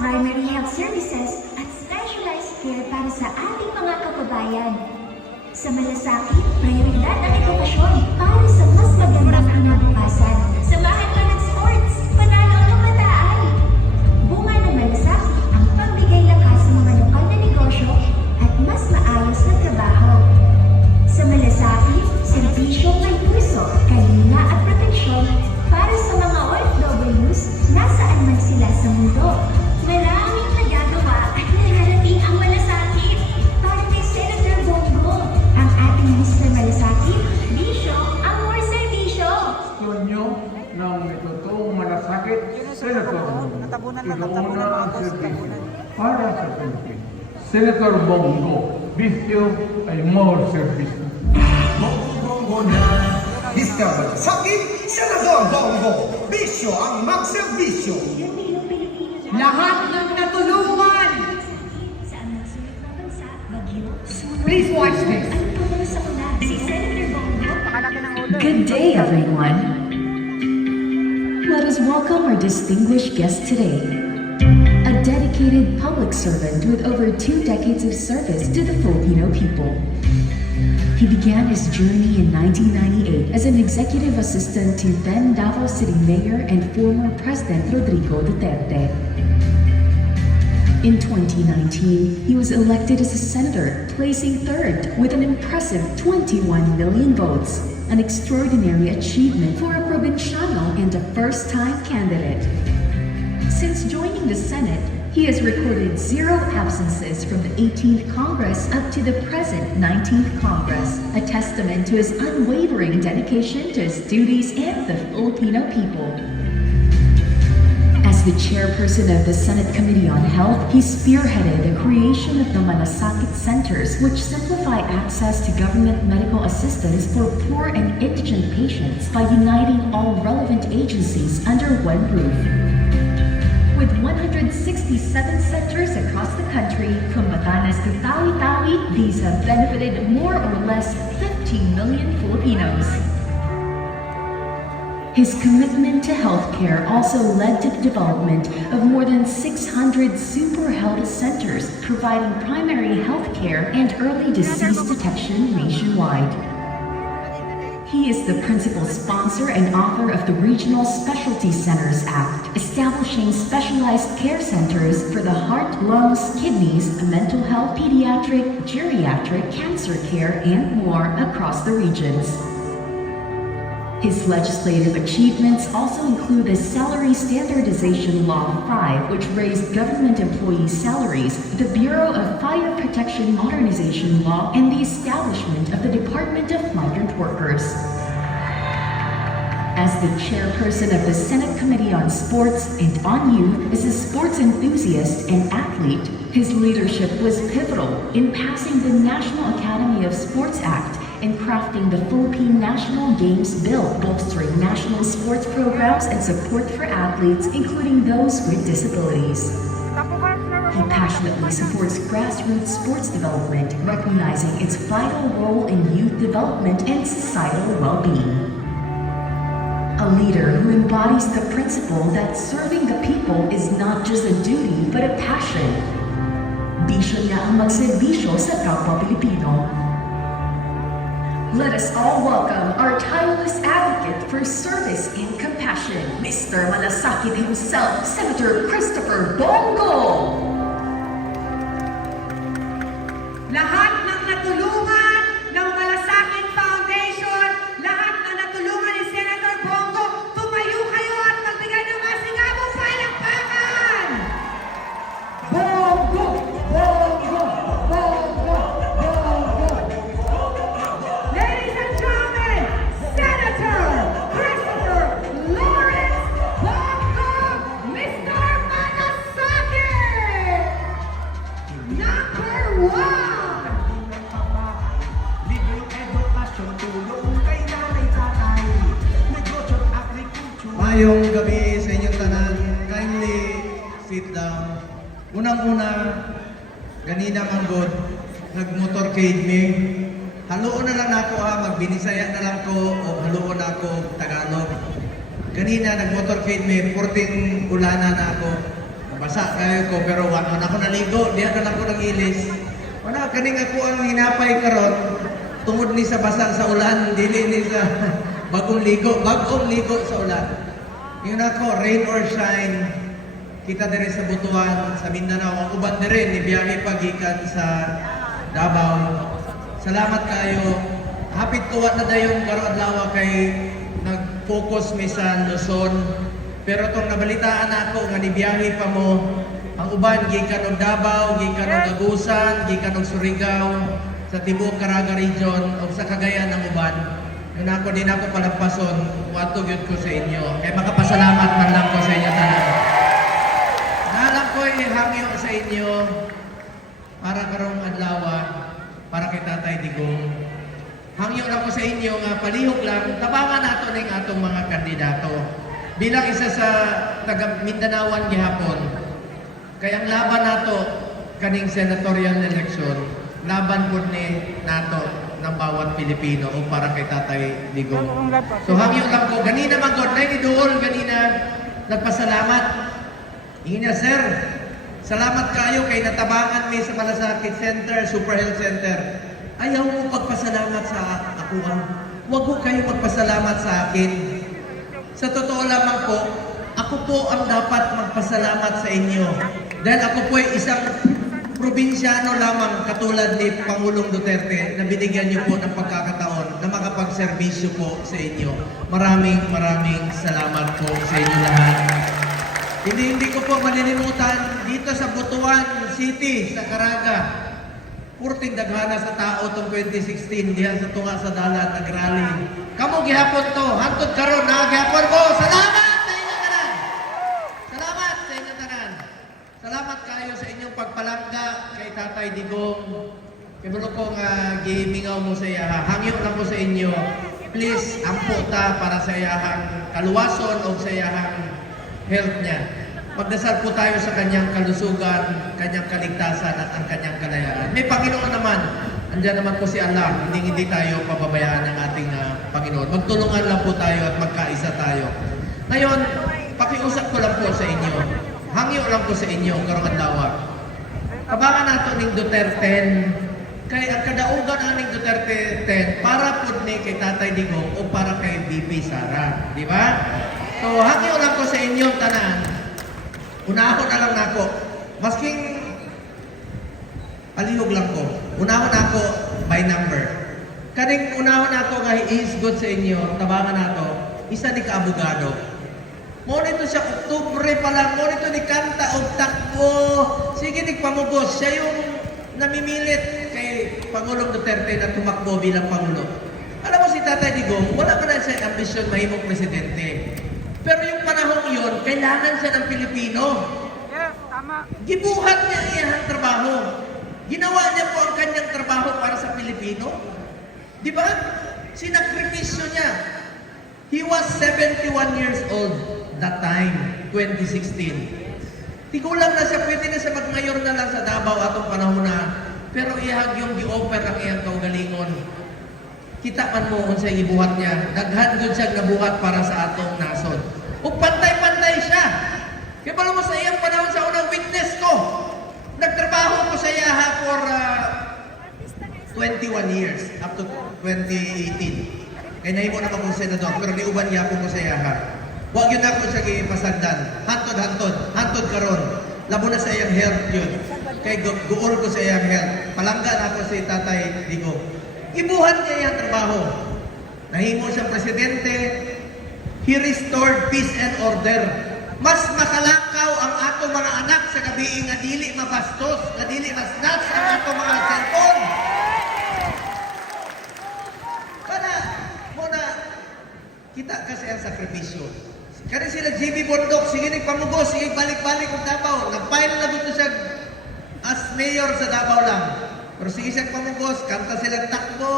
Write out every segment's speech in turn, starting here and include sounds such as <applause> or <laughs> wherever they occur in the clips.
primary health services, at specialized care para sa ating mga kababayan. Sa malasakit, prioridad ang edukasyon para sa mas magandang kinabukasan. Senator Bongo, bisyo ay more service. Bongo na Discover Sakit, Senador Bongo Bisyo ang magserbisyo Lahat ng natulungan! Please watch this. Bongo. Good day, everyone. Let us welcome our distinguished guest today. Dedicated public servant with over two decades of service to the Filipino people. He began his journey in 1998 as an executive assistant to then Davao City Mayor and former President Rodrigo Duterte. In 2019, he was elected as a senator, placing third with an impressive 21 million votes, an extraordinary achievement for a provinciano and a first-time candidate. Since joining the Senate, he has recorded zero absences from the 18th Congress up to the present 19th Congress, a testament to his unwavering dedication to his duties and the Filipino people. As the chairperson of the Senate Committee on Health, he spearheaded the creation of the Manasakit Centers, which simplify access to government medical assistance for poor and indigent patients by uniting all relevant agencies under one roof. With 167 centers across the country, from Batanes to Tawi-Tawi, these have benefited more or less 15 million Filipinos. His commitment to healthcare also led to the development of more than 600 super health centers providing primary healthcare and early disease detection nationwide. He is the principal sponsor and author of the Regional Specialty Centers Act, establishing specialized care centers for the heart, lungs, kidneys, mental health, pediatric, geriatric, cancer care, and more across the regions. His legislative achievements also include the Salary Standardization Law 5, which raised government employees' salaries, the Bureau of Fire Protection Modernization Law, and the establishment of the Department of Migrant Workers. As the chairperson of the Senate Committee on Sports and on Youth, as a sports enthusiast and athlete, his leadership was pivotal in passing the National Academy of Sports Act and crafting the Philippine National Games Bill, bolstering national sports programs and support for athletes, including those with disabilities. He passionately supports grassroots sports development, recognizing its vital role in youth development and societal well-being. A leader who embodies the principle that serving the people is not just a duty but a passion. Bisyo niya ang magserbisyo sa kapwa Pilipino. Let us all welcome our tireless advocate for service and compassion, Mr. Malasakit himself, Senator Christopher Bongo! Lahat ng natulungan Mayong gabi sa inyong tanan. Kindly sit down. Unang-una, ganina man god, nag-motorcade me. Haluon na lang ako ha, magbinisaya na lang ko o haluon na ako ko og Tagalog. Ganina nag-motorcade me, 14 ulana na ako. Basa kayo ko pero wala na ako naligo, diha na lang ako nagilis. Wala kaning ako ang hinapay karon tungod ni sa basa sa ulan, dili ni sa <laughs> bagong ligo, bagong ligo sa ulan. Yun ako, rain or shine, kita dire sa Butuan, sa Mindanao, ang uban dire ni biyahe pagikan sa Davao. Salamat kayo. Hapit tuwa na dayon karo adlaw kay nag-focus mi sa Luzon. Pero tong nabalitaan ako nga nibiyahe pa mo ang uban gikan og Davao, gikan og Agusan, gikan og Surigao sa tibuok Caraga region ug sa Cagayan ang uban. Yun ako din ako palampason, wato gyud ko sa inyo. Kay makapasalamat man lang ko sa inyo tanan. Nalang ko hangyo sa inyo para karong adlaw para kay Tatay Digong. Hangyo lang ko sa inyo nga palihog lang tabangan nato ning atong mga kandidato. Bilang isa sa taga Mindanaoan gihapon. Kay ang laban nato kaning senatorial election, laban pud ni nato ng bawat Pilipino o para kay Tatay Digong. So hangyo lang ko ganina man gud nay iduol ganina nagpasalamat Ingin niya, sir, salamat kayo kay natabangan mi sa Malasakit Center, Super Health Center. Ayaw mo pagpasalamat sa ako. ah. Huwag ko kayo magpasalamat sa akin. Sa totoo lamang po, ako po ang dapat magpasalamat sa inyo. Dahil ako po ay isang probinsyano lamang katulad ni Pangulong Duterte na binigyan niyo po ng pagkakataon na makapagserbisyo po sa inyo. Maraming maraming salamat po sa inyo lahat. Hindi, hindi ko po malilimutan dito sa Butuan City, sa Caraga. Purting daghana sa tao tong 2016 diha sa tunga sa dalan nagrally. Kamo gihapon to, hantod karon na gihapon ko. Salamat sa inyo tanan. Salamat sa inyo tanan. Salamat kayo sa inyong pagpalangga Tatay Digong. Kibulo ko nga gimingaw mo sa iya. Hangyo lang ko sa inyo. Please, ampo ta para sa iyahang kaluwason o sa iyahang health niya. Magdasal po tayo sa kanyang kalusugan, kanyang kaligtasan at ang kanyang kalayaan. May Panginoon naman, andyan naman po si Allah, hindi hindi tayo pababayaan ng ating ah, Panginoon. Magtulungan lang po tayo at magkaisa tayo. Ngayon, pakiusap ko lang po sa inyo. Hangyo lang po sa inyo, karong adlaw. Abangan nato ning Duterte kay ang kadaugan aning Duterte 10 para pud ni kay Tatay Digong o para kay BP Sara, di ba? So hangyo lang ko sa inyong tanan. Unahon na lang nako. Masking palihog lang ko. Unahon ako by number. Kaning unahon ako nga is good sa inyo, tabangan nato. Isa ni kaabogado. Mo nito siya Oktubre pa lang, mo nito ni kanta og takbo. Sige ni pamugos, siya yung namimilit kay Pangulong Duterte na tumakbo bilang Pangulo. Alam mo si Tatay Digong, wala pa na siya ambisyon mahimong presidente. Pero yung panahon yon, kailangan siya ng Pilipino. Yes, tama. Gibuhat niya iyang trabaho. Ginawa niya po ang kanyang trabaho para sa Pilipino. Di ba? Sinakripisyo niya. He was 71 years old that time, 2016. Tigulang na siya, pwede na siya magmayor na lang sa Davao atong panahon na. Pero ihag yung gi-offer ang iyang kaugalingon. Kita man mo kung siya gibuhat niya. Daghan gud siya nabuhat para sa atong nasod. Ug pantay-pantay siya. Kaya pala mo sa iyang panahon sa unang witness ko. Nagtrabaho ko sa iya ha for ah, 21 years up to 2018. Kaya nahimo na akong senador pero di uban gyapon ko sa iya ha. Wa gyud ako siya gipasagdan. Hantod-hantod, hantod karon. Labo na sa iyang health yun. Kay gu- guol ko sa iyang health. Palangga na ako si Tatay Digo. Ibuhat niya iyang trabaho. Nahimo siyang presidente. He restored peace and order. Mas makalakaw ang atong mga anak sa gabi nga dili mabastos, nga dili masnats ang atong mga cellphone. Kana, muna, kita kasi ang sakripisyo. Kani sila JB Bondok, sige nagpamugos, sige balik-balik ang Davao. Nag-file na dito siya as mayor sa Davao lang. Pero sige siya pamugos, kanta sila takbo.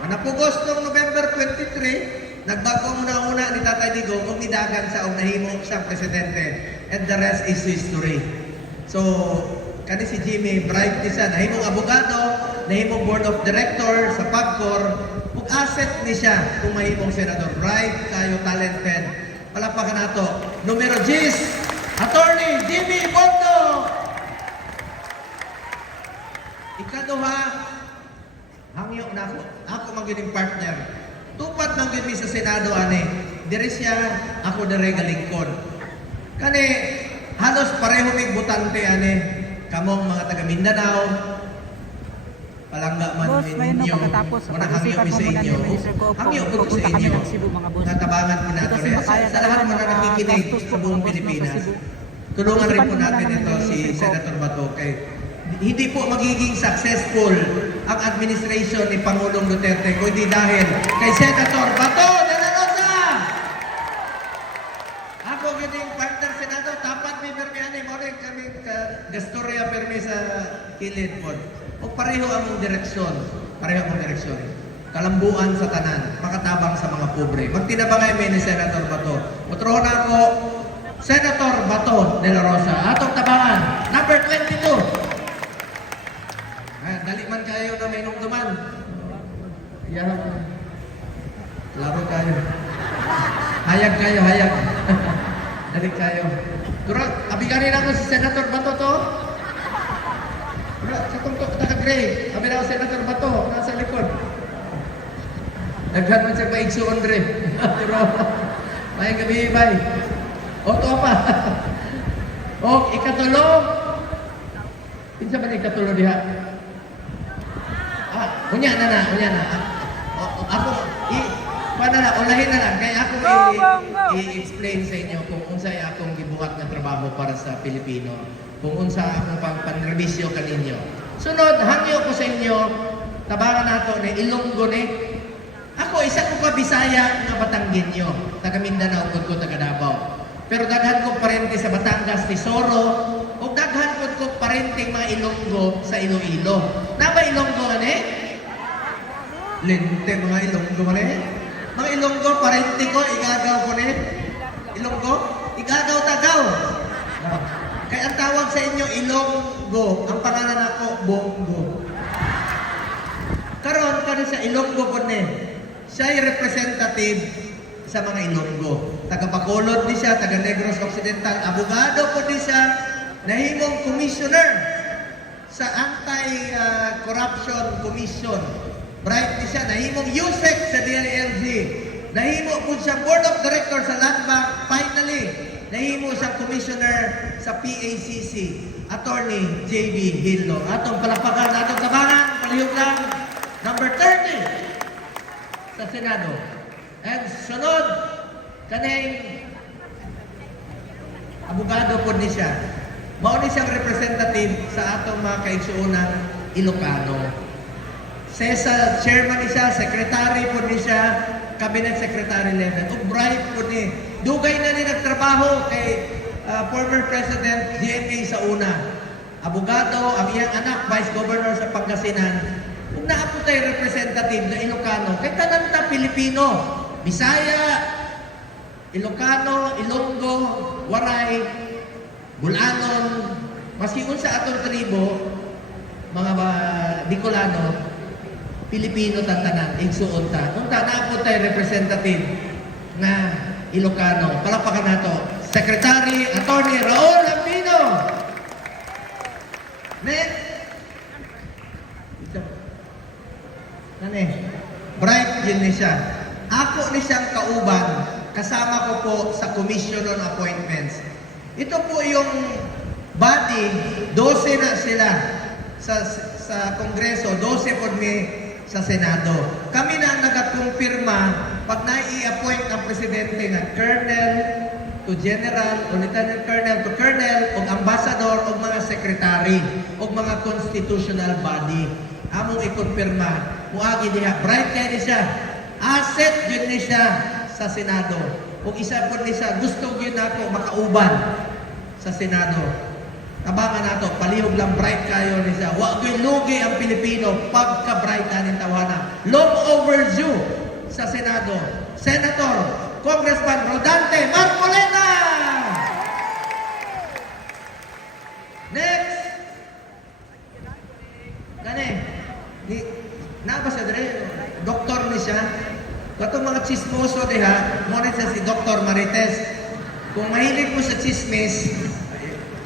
Manapugos noong November 23, nagbago muna una ni Tatay Digong, kung nidagan sa og nahimo siyang presidente. And the rest is history. So, kani si Jimmy, bright ni siya, nahimong abogado, nahimong board of director sa PAGCOR, asset ni siya kung mahimong senador. Bright, kayo talented. Palapakan nato. Numero 10, Attorney Jimmy Bondo. Ikaduha, hangyo na ako. Ako magining partner. Tupat ng gid mi sa Senado ani. Diri siya, ako diri galingkod. Kani halos pareho mig butante ani. Kamong mga taga Mindanao. Palangga man Boss, min may ano ninyo. pagkatapos sa pag-isipan mo muna ni Minister ko sa pupunta kami ng Cebu, mga boss. Natabangan po Kasi rin. Sa, lahat talaga nakikinig sa buong mga no, Pilipinas. Tulungan rin po natin ito si Senator Bato kay hindi po magiging successful ang administration ni Pangulong Duterte kung hindi dahil kay Senator Bato de la Rosa! Ako gining partner Senado, tapat mi permiani mo rin kami ka gastorya permi sa kilid po. Pareho ang direksyon, pareho ang direksyon. Kalambuan sa tanan, makatabang sa mga pobre. Magtinabangay mi ni Senator Bato. Utrohon ako, Senator Bato de la Rosa. Atong tabangan, number 22. Ah, dali man kayo na may nungduman. Yan. Laro kayo. Hayag kayo, hayag. <laughs> dali kayo. Dura, abiganin ako si Senator Bato to. Taga-gray. Abi na ako Senator Bato, nasa likod. Naghan man siya maigsuon dre. <laughs> Pero, may gabi, bye. O, to pa. <laughs> o, ikatulo. Pinsa man ikatulo diha? Ah, unya na na, unya na. O, o, ako, i, paano na, ulahin na lang. Kaya ako i-explain sa inyo kung unsay akong gibuhat na trabaho para sa Pilipino. Kung unsa akong pang panrevisyo kaninyo. Sunod, hangyo ko sa inyo, tabangan nato ni Ilonggo ni. Ako, isa ko ka Bisaya nga Batanggenyo. Taga Mindanao, kung ko taga Davao. Pero daghan ko parente sa Batangas, Tesoro, o daghan ko ko parente mga Ilonggo sa Iloilo. Na ba Ilonggo ani? Lente mga Ilonggo eh. Mga Ilonggo, parente ko, igagaw ko ni. Ilonggo, igagaw tagaw. Kaya ang tawag sa inyo, Ilonggo. Ang pangalan ako, Bongo. Karon kani sa Ilonggo po ni. Siya ay representative sa mga Ilonggo. Taga Bacolod ni siya, taga Negros Occidental. Abogado po ni siya, nahimong commissioner sa Anti-Corruption Commission. Bright ni siya, nahimong USEC sa DILG. Nahimo po siya Board of Directors sa Land. Finally, nahimo siya commissioner sa PACC. Attorney J.B. Hillo. Atong palapakan, atong tabangan, palihog lang. Number 30 sa Senado. And sunod, kanay abogado po ni siya. Mao ni siyang representative sa atong mga kaigsuunang Ilocano. Sa sa chairman ni siya, secretary po ni siya, cabinet secretary level. Ug bright po ni. Dugay na ni nagtrabaho kay uh, former President GMA sa una. Abogado, ang iyang anak, Vice Governor sa Pangasinan. Kung naapo tayo representative na Ilocano, kay tanan ta Pilipino, Bisaya, Ilocano, Ilonggo, Waray, Bulanon, maski kung sa atong tribo, mga Bicolano, Pilipino tantanan, igsuon ta. Kung ta naapod tayo representative na Ilocano, palapakan nato, Secretary Attorney Raul Lambino. Next. Nani? Bright yun ni siya. Ako ni siyang kauban, kasama ko po sa Commission on Appointments. Ito po yung body, 12 na sila sa sa Kongreso, 12 po ni sa Senado. Kami na ang nagakumpirma pag nai-appoint ang presidente ng colonel to general, o lieutenant colonel to colonel, o ambassador, o mga secretary, o mga constitutional body. Among ikumpirma, muagi diha, bright kaya ni siya, asset yun ni siya sa Senado. Kung isa po ni siya, gusto yun ako makauban sa Senado. Tabangan nato, palihog lang bright kayo ni siya. Wa ko'y lugi ang Pilipino pagka-bright na ng tawanan. Long overdue sa Senado. Senator, Congressman Rodante Marcoleta! Next! Gani, ni, na ba siya dire? Doktor ni siya. chismoso diha, mo rin siya si Dr. Marites. Kung mahilig mo sa chismis,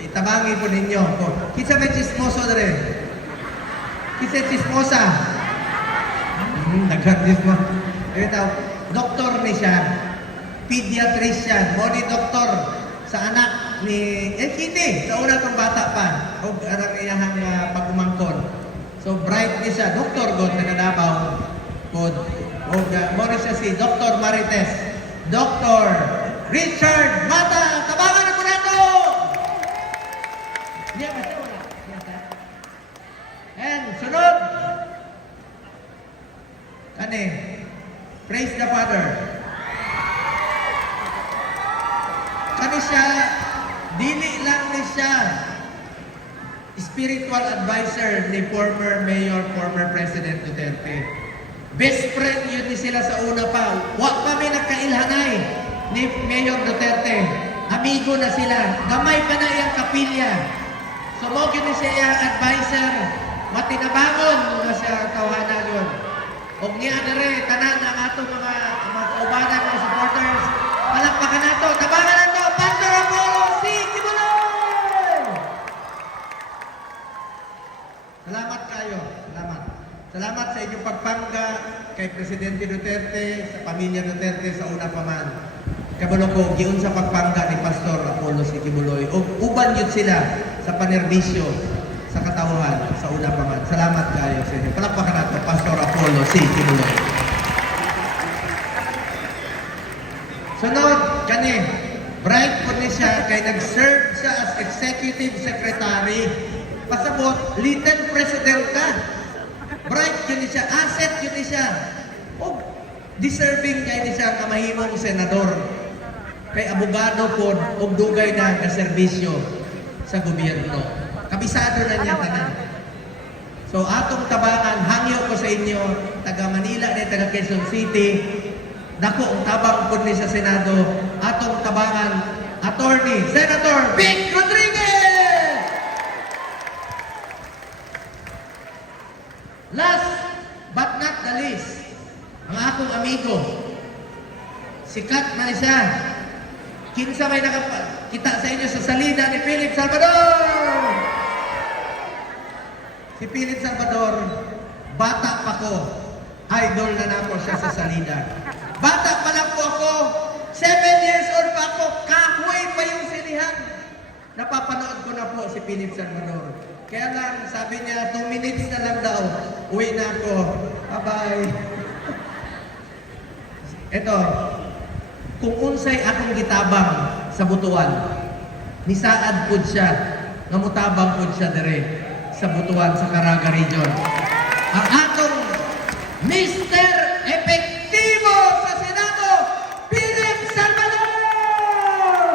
itabangi po ninyo. Kinsa may chismoso dere? Kinsa chismosa? Hmm, daghan chismo. Tao, doktor ni siya. Pediatrician. Mo ni doktor sa anak ni eh hindi sa una kong bata pa og arang iyahang uh, pagumangkon so bright ni siya doktor god na Davao god og uh, mo ni siya si Dr. Marites Dr. Richard Mata tabangan ako nato Diya ba siya wala? Diya siya? And sunod kani praise the Father kani siya, dili lang ni siya spiritual advisor ni former Mayor, former President Duterte. Best friend yun ni sila sa una pa. Wa kami nagkailhanay ni Mayor Duterte. Amigo na sila. Gamay pa na iyang kapilya. So mo ni siya advisor. Matinabangon nga siya tawanan yun. Og niya na rin, tanan ang atong mga mga kaubanan, mga supporters. Palakpakan nato, tabangan nato, Pastor Apollo C. Kibuloy! Salamat kayo. Salamat. Salamat sa inyong pagpangga kay Presidente Duterte, sa pamilya Duterte sa una pa man. Kabalo ko, giun sa pagpangga ni Pastor Apollo C. Kibuloy. O uban yun sila sa panerbisyo sa katauhan sa una pa man. Salamat kayo sa inyo. Palakpakan nato, Pastor Apollo C. Kibuloy. Sunod, kani, bright po ni siya kay nag-serve siya as executive secretary. Pasabot, little president ka. Bright yun siya, asset yun siya. O, deserving kay ni siya kamahimong senador. Kay abogado po, og dugay na kaserbisyo sa gobyerno. Kabisado na niya tanan. So atong tabangan, hangyo ko sa inyo, taga Manila ni taga Quezon City, Dako ang tabang po ni sa Senado, atong tabangan, Attorney, Senator Vic Rodriguez! Last but not the least, ang akong amigo, sikat man siya, kinsa may nakakita sa inyo sa salida ni Philip Salvador! Si Philip Salvador, bata pa ko, idol na nako siya sa salida. Bata pa lang po ako, seven years old pa ako, kahoy pa yung sinihan. Napapanood ko na po si Philip Salvador. Kaya lang, sabi niya, two minutes na lang daw, uwi na ako. Bye-bye. <laughs> Ito, kung unsay akong gitabang sa butuan, nisaad pud siya, nga mutabang pud siya dire sa butuan sa Caraga Region. Ang atong Mr. Epektibo sa Senado, Philip Salvador!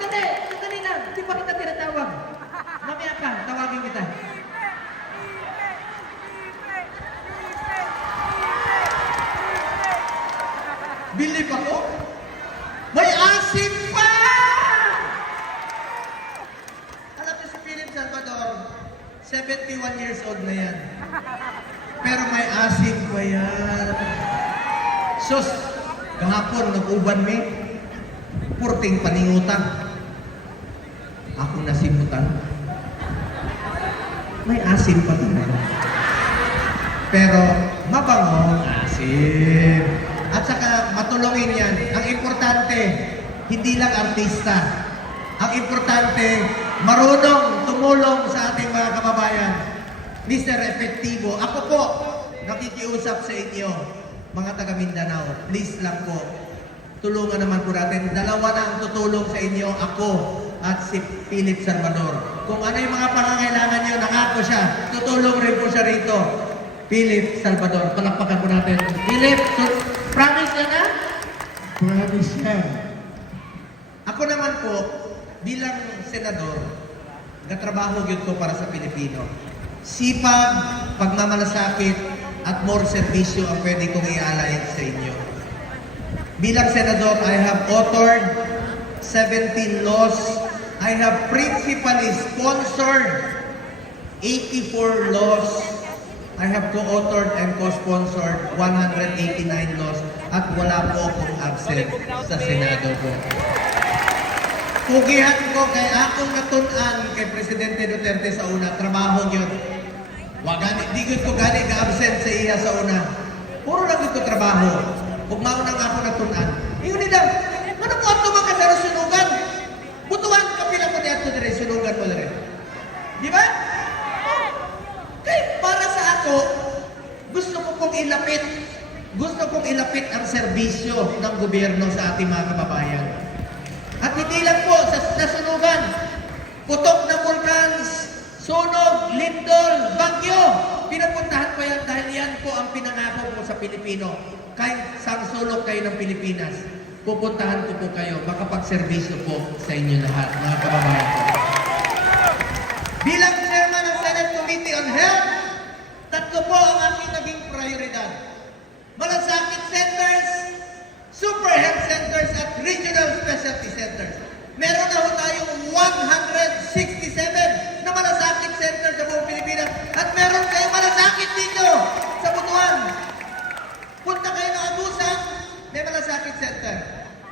Dali, dali lang, di pa kita tinatawag. Mamaya ka, tawagin kita. Believe ako? May asim pa! Alam niyo si Philip Salvador, 71 years old na yan. Pero may asim pa yan. Sus, kahapon nag-uban mi, purting paningutan. Ako nasimutan. Asim pa din. Pero mabangong asim. At saka matulungin yan. Ang importante, hindi lang artista. Ang importante, marunong tumulong sa ating mga kababayan. Mr. Efektibo, ako po, nakikiusap sa inyo, mga taga Mindanao, please lang po, tulungan naman po natin. Dalawa na ang tutulong sa inyo, ako at si Philip Salvador. Kung ano yung mga pangangailangan niyo, nangako siya, tutulong rin po siya rito. Philip Salvador, palakpakan po natin. Philip, so- promise ka na? Promise yan. Ako naman po, bilang senador, nagtrabaho yun ko para sa Pilipino. Sipag, pagmamalasakit, at more servisyo ang pwede kong ialay sa inyo. Bilang senador, I have authored 17 laws. I have principally sponsored 84 laws. I have co-authored and co-sponsored 189 laws at wala po akong absent sa Senado po. Pugihan ko kay akong natunan kay Presidente Duterte sa una, trabaho yun. Wa gani, di gud ko gani ka absent sa iya sa una. Puro lang ko trabaho. Ug mao nang ako natunan. Iyon nila. Ano po ato man ka sa sunugan? Butuan ka pila ko diadto dire sunugan mo dire. Di ba? Kay para sa ako, gusto ko pong ilapit. Gusto kong ilapit ang serbisyo ng gobyerno sa ating mga kababayan. At hindi lang po sa nasunugan, putok ng vulkan, sunog, lindol, bagyo. Pinapuntahan ko yan dahil yan po ang pinangako ko sa Pilipino. Kahit sang sulok kayo ng Pilipinas, pupuntahan ko po kayo, makapagserbisyo po sa inyo lahat, mga kababayan ko. Bilang chairman ng Senate Committee on Health, tatlo po ang aking naging prioridad. Malasakit centers, super health centers at regional specialty centers. Meron na ho tayong 167 na malasakit centers sa buong Pilipinas at meron kayong malasakit dito sa Butuan. Punta kayo ng Abusan, may malasakit center.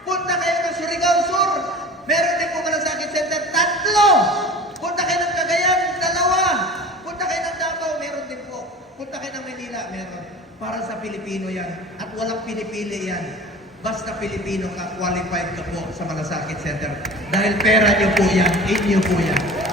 Punta kayo ng Surigao Sur, meron din po malasakit center. Tatlo! Punta kayo ng Cagayan, dalawa. Punta kayo ng Davao, meron din po. Punta kayo ng Manila, meron. Para sa Pilipino yan. At walang pinipili yan. Basta Pilipino ka, qualified ka po sa malasakit center. Dahil pera niyo po yan, inyo po yan.